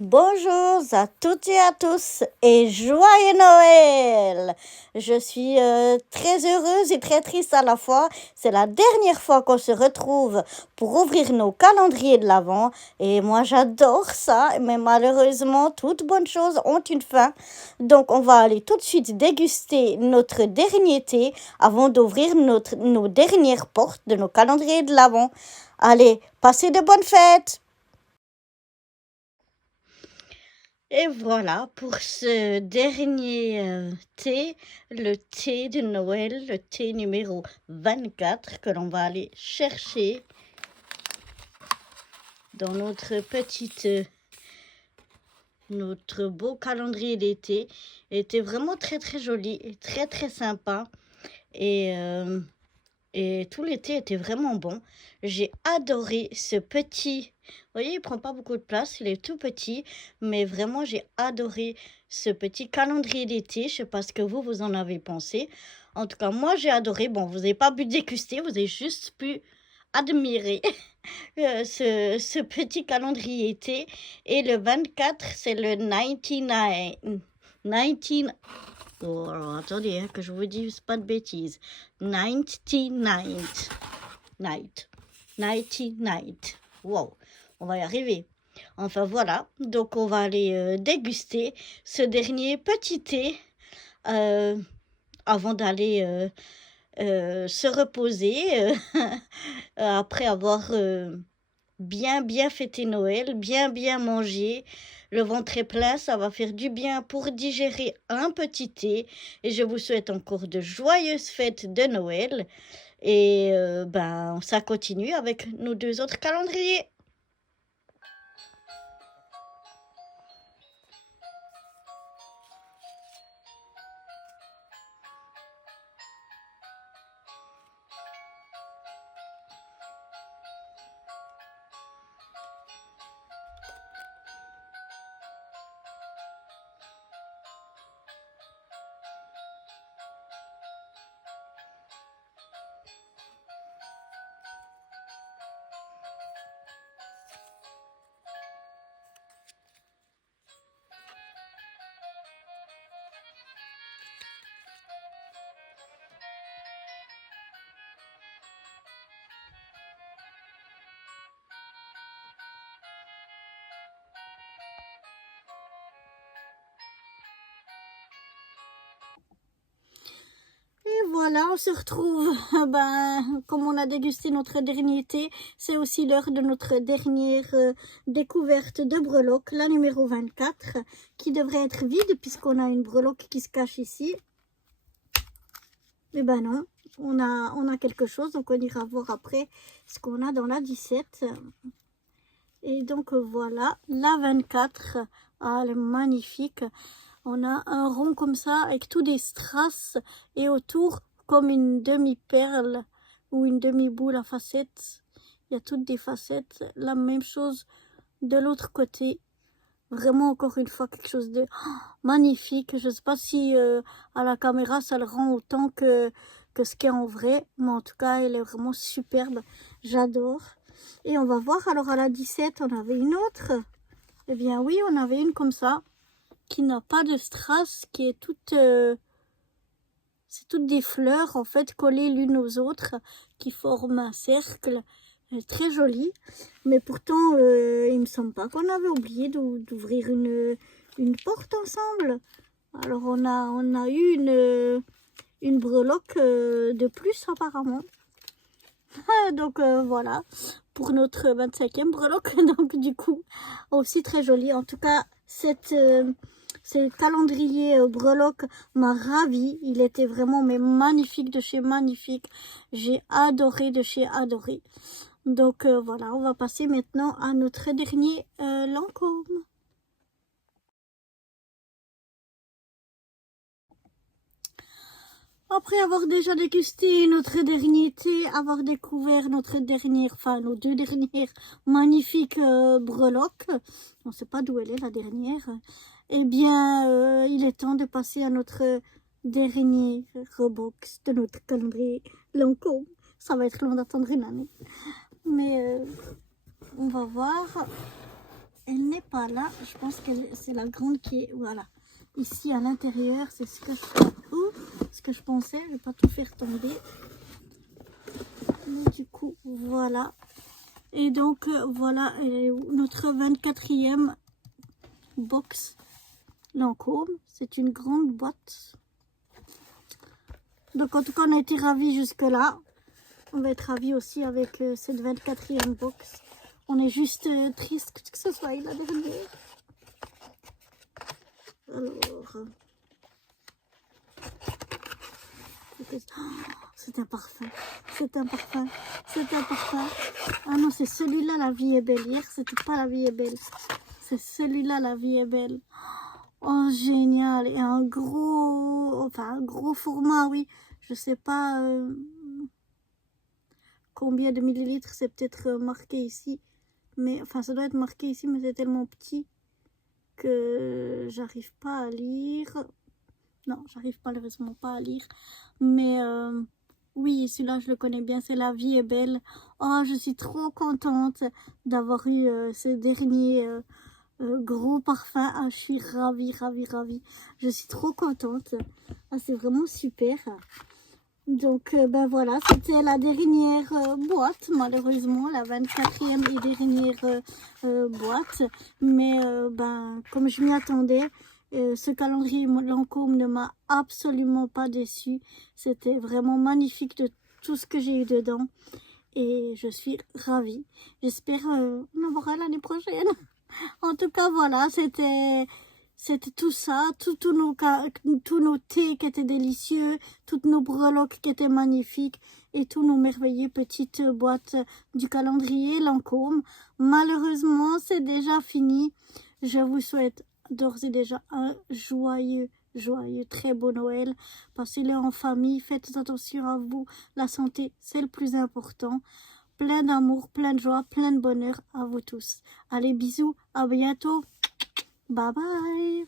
Bonjour à toutes et à tous et joyeux Noël! Je suis très heureuse et très triste à la fois. C'est la dernière fois qu'on se retrouve pour ouvrir nos calendriers de l'Avent et moi j'adore ça, mais malheureusement toutes bonnes choses ont une fin. Donc on va aller tout de suite déguster notre dernier thé avant d'ouvrir nos dernières portes de nos calendriers de l'Avent. Allez, passez de bonnes fêtes! Et voilà pour ce dernier thé, le thé de Noël, le thé numéro 24 que l'on va aller chercher dans notre beau calendrier d'été. Il était vraiment très très joli et très très sympa. Et tout l'été était vraiment bon. J'ai adoré ce petit. Vous voyez, il prend pas beaucoup de place, il est tout petit, mais vraiment j'ai adoré ce petit calendrier d'été. Je sais pas ce que vous en avez pensé. En tout cas, moi j'ai adoré. Bon, vous n'avez pas pu déguster, vous avez juste pu admirer ce petit calendrier été. Et le 24, c'est le 99. 19. Oh, alors attendez, que je vous dise pas de bêtises. 99 night. 99. Wow, on va y arriver. Enfin voilà, donc on va aller déguster ce dernier petit thé avant d'aller se reposer après avoir bien fêté Noël, bien mangé. Le ventre est plein, ça va faire du bien pour digérer un petit thé. Et je vous souhaite encore de joyeuses fêtes de Noël. Et ça continue avec nos deux autres calendriers. Et voilà, on se retrouve. Comme on a dégusté notre dernier thé, c'est aussi l'heure de notre dernière découverte de breloque, la numéro 24, qui devrait être vide puisqu'on a une breloque qui se cache ici. Mais ben non, on a quelque chose, donc on ira voir après ce qu'on a dans la 17. Et donc voilà, la 24, ah, elle est magnifique. On a un rond comme ça avec tous des strass et autour comme une demi-perle ou une demi-boule à facettes. Il y a toutes des facettes. La même chose de l'autre côté. Vraiment encore une fois quelque chose de magnifique. Je ne sais pas si à la caméra ça le rend autant que ce qu'est en vrai. Mais en tout cas elle est vraiment superbe. J'adore. Et on va voir, alors à la 17 on avait une autre. Eh bien oui, on avait une comme ça, qui n'a pas de strass, qui est toute... c'est toutes des fleurs en fait collées l'une aux autres, qui forment un cercle. Elle est très jolie. Mais pourtant, il me semble pas qu'on avait oublié d'ouvrir une porte ensemble. Alors on a eu une breloque de plus apparemment. Donc voilà, pour notre 25e breloque. Donc du coup, aussi très joli. En tout cas, ce calendrier breloque m'a ravie. Il était vraiment magnifique de chez magnifique. J'ai adoré de chez adoré. Donc voilà, on va passer maintenant à notre dernier Lancôme. Après avoir déjà dégusté notre dernier thé, avoir découvert nos deux dernières magnifiques breloques, on ne sait pas d'où elle est la dernière, eh bien, il est temps de passer à notre dernier rebox de notre calendrier Lancôme. Ça va être long d'attendre une année. Mais on va voir. elle n'est pas là. Je pense que c'est la grande qui est, voilà. Ici à l'intérieur, c'est ce que je pensais. Je ne vais pas tout faire tomber. Mais du coup, voilà. Et donc, voilà notre 24e box Lancôme. C'est une grande boîte. Donc, en tout cas, on a été ravis jusque-là. On va être ravis aussi avec cette 24e box. On est juste triste que ce soit la dernière. Alors, c'est un parfum. C'est un parfum. C'est un parfum. Ah non, c'est celui-là, la vie est belle. Hier, c'était pas la vie est belle. C'est celui-là, la vie est belle. Oh, génial. Et un gros format, oui. Je sais pas combien de millilitres, c'est peut-être marqué ici. Mais, enfin, ça doit être marqué ici, mais c'est tellement petit que j'arrive pas à lire. Non, j'arrive malheureusement pas à lire. Mais oui, celui-là, je le connais bien. C'est La vie est belle. Oh, je suis trop contente d'avoir eu ce dernier gros parfum. Ah, je suis ravie, ravie, ravie. Je suis trop contente. Ah, c'est vraiment super. Donc, ben voilà, c'était la dernière boîte, malheureusement, la 24e et dernière boîte. Mais, ben, comme je m'y attendais, ce calendrier Lancôme ne m'a absolument pas déçue. C'était vraiment magnifique de tout ce que j'ai eu dedans. Et je suis ravie. J'espère en avoir l'année prochaine. En tout cas, voilà, c'était tout ça, tous nos thés qui étaient délicieux, toutes nos breloques qui étaient magnifiques et tous nos merveilleuses petites boîtes du calendrier Lancôme. Malheureusement, c'est déjà fini. Je vous souhaite d'ores et déjà un joyeux, très beau Noël. Passez-le en famille, faites attention à vous. La santé, c'est le plus important. Plein d'amour, plein de joie, plein de bonheur à vous tous. Allez, bisous, à bientôt. Bye bye.